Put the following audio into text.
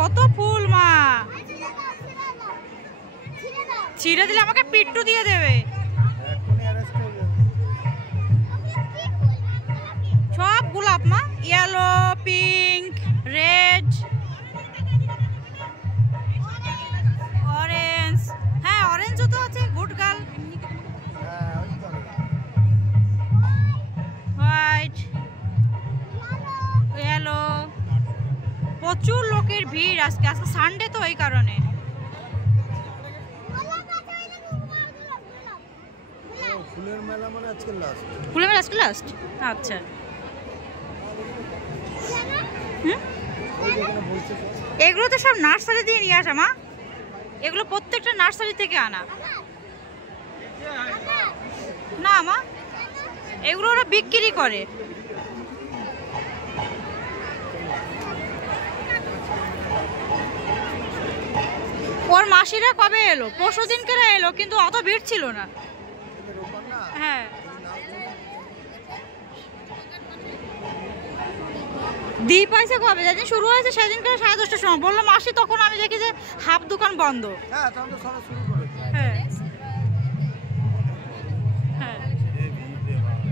কত ফুল মা, ছিঁড়ে দিলে আমাকে পিট্টু দিয়ে দেবে। সব গোলাপ মা, ইয়েলো, পিঙ্ক, রেড, অরেঞ্জ। হ্যাঁ অরেঞ্জও তো আছে, গুড গার্ল। White, yellow. প্রচুর লোকের ভিড় আজকে, আজকে সানডে তো এই কারণে। ফুলের মেলা মানে আজকে লাস্ট। ফুলের মেলা আজকে লাস্ট, আচ্ছা। এগুলো তো সব নার্সারি দিয়ে নিয়ে আসা মা, এগুলো প্রত্যেকটা নার্সারি থেকে আনা। না মা, এগুলো ওরা বিক্রি করে। ওর মাসিরা কবে এলো? পরশু দিনকে এলো, কিন্তু অত ভিড় ছিল না। হ্যাঁ দ্বীপ আইসে কবে? যেদিন শুরু হয়েছে সেদিনকে 10:30টার সময় বললো মাসি, তখন আমি দেখি যে হাফ দোকান বন্ধ। হ্যাঁ।